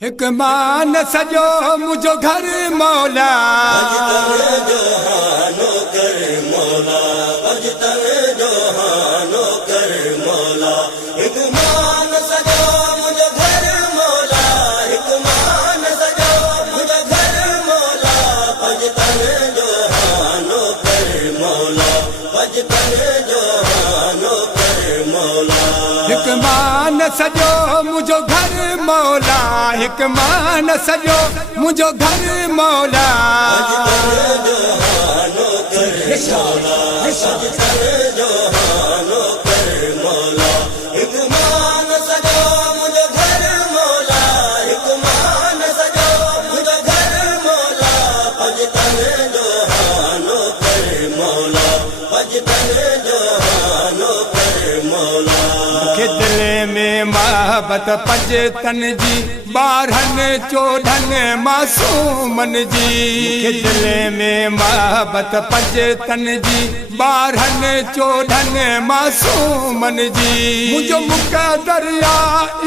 एक मान सजो मुझो घर मौला जोहानो कर मौला अजतन जोहानो कर मौला एक मान सजो मुझो घर मौला एक मान सजो मुझो घर मौला अजतन जोहानो कर मौला अजतन जोहानो कर मौला एक मान सजो मुझो घर मौला एक मान सजो मुझो घर मौला जोहानो कर मौला अजतन जोहानो कर मौला एक मान सजो मुझो घर मौला एक मान सजो मुझो घर मौला अजतन जोहानो कर मौला अजतन जोहानो कर मौला के दिल में मोहब्बत पंज तन जी बारहन चौधन मासूमन जी के दिल में मोहब्बत पंज तन जी बारहन चौधन मासूमन जी मुझो मुक़द्दरिया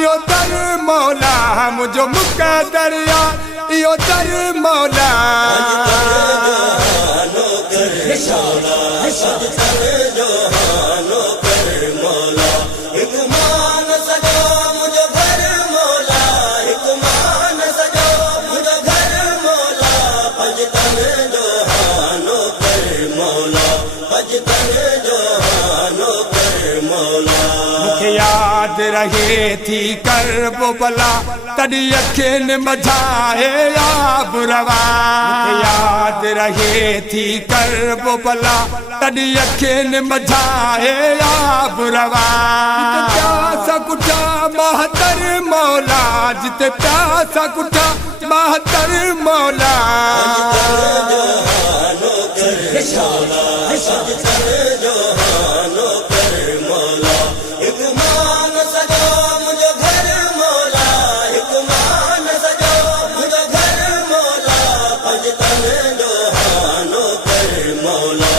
यो दर मौला मुझो मुक़द्दरिया यो दर मौला जोहानो कर मौला अजतन जोहानो कर मौला एक मान सजो मुझो घर मौला एक मान सजो मुझो घर मौला अजतन जोहानो कर मौला अजतन जोहानो कर मौला मुझे याद रहे थी करबो बला तड़ी अखिन मझाए या बुरवा मुझे याद रहे थी करबो बला तड़ी अखिन मझाए या बुरवा प्यासा कुठा बहत्तर मौला जिते प्यासा कुठा बहत्तर मौला जोहानो कर मौला अजतन जोहानो कर मौला एक मान सजो मुझो घर मौला एक मान सजो मुझो घर मौला अजतन जोहानो कर मौला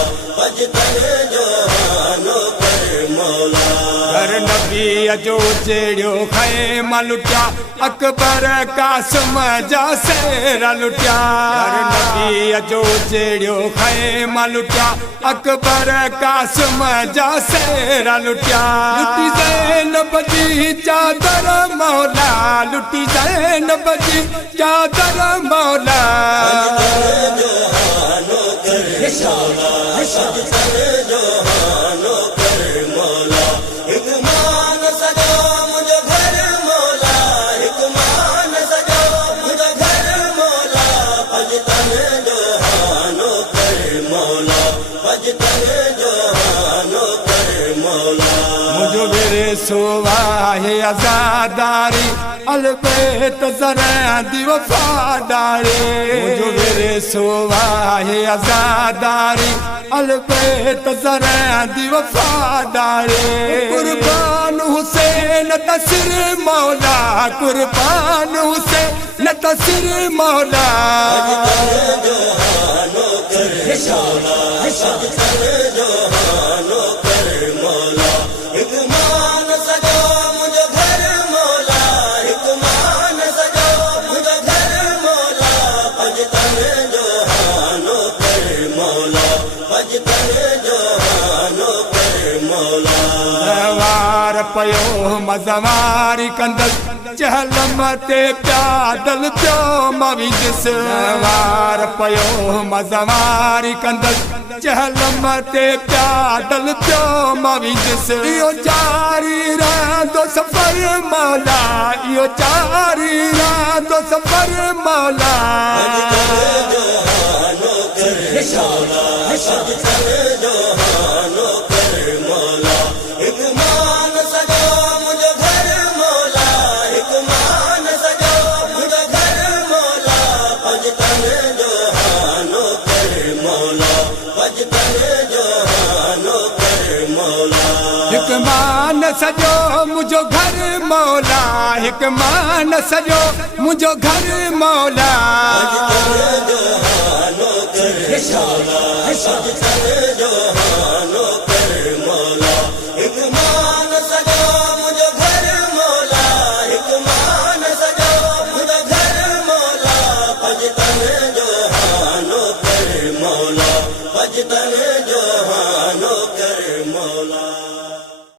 अजतन जोहानो कर मौला कर नबी अजो जेड़ियो खैमा लुटिया अकबर कासिम जा सेरा लुटिया कर नबी अजो जेड़ियो खैमा लुटिया अकबर कासिम जा सेरा लुटिया लुटी ज़ैनब जी चादर मौला लुटी ज़ैनब जी चादर मौला जोहानो कर मौला अजतन जोहानो कर मौला एक मान सजो मुझो घर मौला एक मान सजो मुझो घर मौला अजतन जोहानो कर मौला अजतन जोहानो कर मौला मुझो मेरे सोवाहे आजादारी अलबेत जरा दी वफादारी मुझो मेरे सोवाहे आजादारी अलबेत जरा दी वफादारी कुर्बान हुसैन तसिर मौला कुर्बान हुसैन तसिर मौला जोहानो कर मौला अजतन जोहानो कर मौला एक मान सजो मुझो घर मौला एक मान सजो मुझो घर मौला अजतन जोहानो कर मौला अजतन जोहानो कर मौला वार पयो मज़वारी कंदल चहलम ते प्यादल प्यो मविजस वार पयो मज़वारी कंदल चहलम ते प्यादल प्यो मविजस यो जारी रांदो सफर मौला यो जारी रांदो सफर मौला जोहानो कर मौला अजतन जोहानो कर मौला एक मान सजो मुझो घर मौला एक मान सजो मुझो घर मौला अजतन जोहानो कर मौला अजतन जोहानो कर मौला एक मान सजो मुझो घर मौला एक मान सजो मुझो घर मौला जोहानो कर मौला अजतन जोहानो कर मौला एक मान सजो मुझो घर मौला एक मान सजो मुझो मौला भजतन